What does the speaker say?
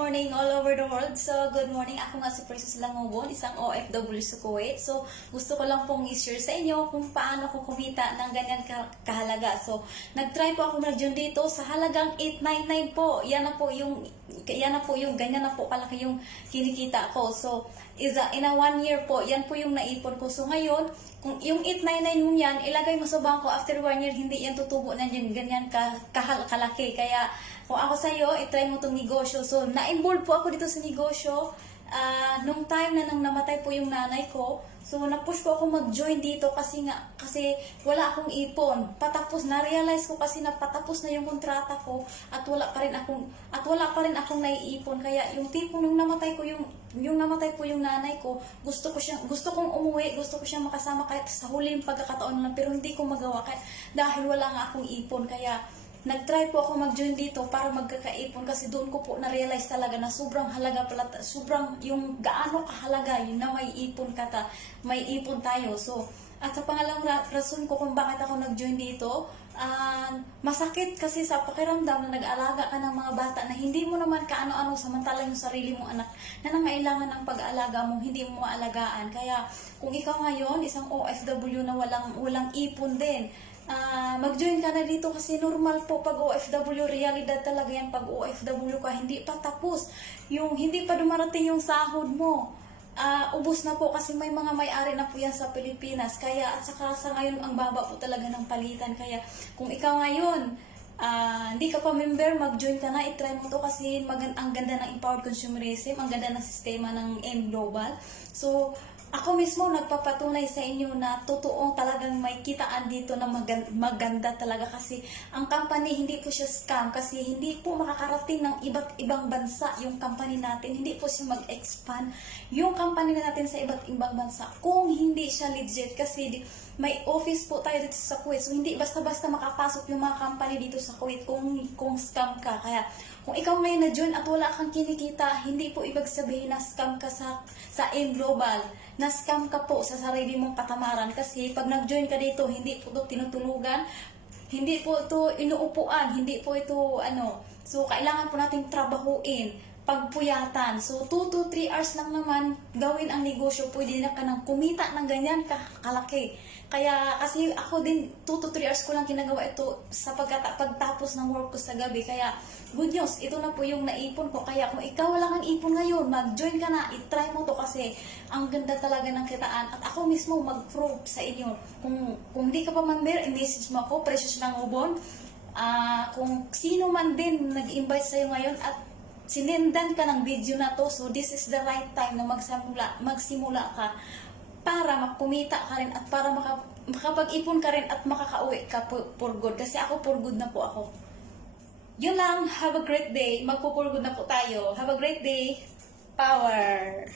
morning all over the world. So, good morning. Ako nga si Princess Langobon, isang OFW sa Kuwait. So, gusto ko lang pong i-share sa inyo kung paano ko kumita ng ganyan kahalaga. So, nag-try po ako mag-join dito sa halagang 899 po. Yan na po yung ganyan na po kalaki yung kinikita ko. So, in a 1 year po, yan po yung naipon ko. So, ngayon, kung yung 899 mo yan, ilagay mo sa bangko, after 1 year, hindi yan tutubo na yung ganyan kalaki. Kaya, kung ako sa'yo, itry mo itong negosyo. So, na-involve po ako dito sa negosyo. Nung time na nang namatay po yung nanay ko, so na-push ko ako mag-join dito kasi wala akong ipon. Na-realize ko kasi na patapos na yung kontrata ko at wala pa rin akong naiipon. Kaya yung tipo nung namatay ko namatay po yung nanay ko, gusto kong umuwi, gusto ko siyang makasama kahit sa huling pagkakataon lang, pero hindi ko magawa dahil wala nga akong ipon. Kaya nag-try po ako mag-join dito para magkakaipon kasi doon ko po na-realize talaga na sobrang halaga pala, sobrang yung gaano kahalaga yun na may ipon tayo. So, at sa pangalawang rason ko kung bakit ako nag-join dito, masakit kasi sa pakiramdam na nag-alaga ka ng mga bata na hindi mo naman kaano-ano, samantala yung sarili mong anak na nangailangan ng pag-aalaga mo, hindi mo maalagaan. Kaya kung ikaw ngayon, isang OFW na walang ipon din, mag-join ka na dito kasi normal po pag OFW, realidad talaga yan pag OFW ka, hindi pa tapos, hindi pa dumarating yung sahod mo. Ubos na po kasi may mga may-ari na po yan sa Pilipinas. Kaya at saka sa ngayon ang baba po talaga ng palitan. Kaya kung ikaw ngayon hindi ka pa member, mag-join ka na, i-try mo to kasi ang ganda ng empowered consumerism, ang ganda ng sistema ng M Global. So, ako mismo nagpapatunay sa inyo na totoong talagang may kitaan dito na maganda talaga kasi ang company hindi po siya scam kasi hindi po makakarating ng iba't ibang bansa yung company natin, hindi po siya mag-expand yung company natin sa iba't ibang bansa kung hindi siya legit kasi may office po tayo dito sa Kuwait, so hindi basta-basta makapasok yung mga company dito sa Kuwait kung scam ka. Kaya kung ikaw ngayon na-join at wala kang kinikita, hindi po ibig sabihin na scam ka sa M Global, na scam ka po sa sarili mong katamaran kasi pag nag-join ka dito, hindi po ito tinutulugan, hindi po ito inuupuan, hindi po ito so kailangan po nating trabahuin, pagpuyatan. So 2 to 3 hours lang naman gawin ang negosyo, pwede na ka nang kumita ng ganyan kalaki. Kaya kasi ako din 2 to 3 hours ko lang ginagawa ito sa pagtapos ng work ko sa gabi. Kaya good news, ito na po yung naipon ko. Kaya kung ikaw wala kang ipon ngayon, mag-join ka na, i-try mo to kasi ang ganda talaga ng kitaan. At ako mismo mag-prove sa inyo. Kung hindi ka pa member, i-message mo ako, Precious Langobon. Kung sino man din nag-invite sa'yo ngayon at sinendan ka ng video na to, so this is the right time na magsimula ka para makumita ka rin at para makapag-ipon ka rin at makakauwi ka for good. Kasi ako for good na po ako. Yun lang, have a great day. Magpo-for good na po tayo. Have a great day. Power!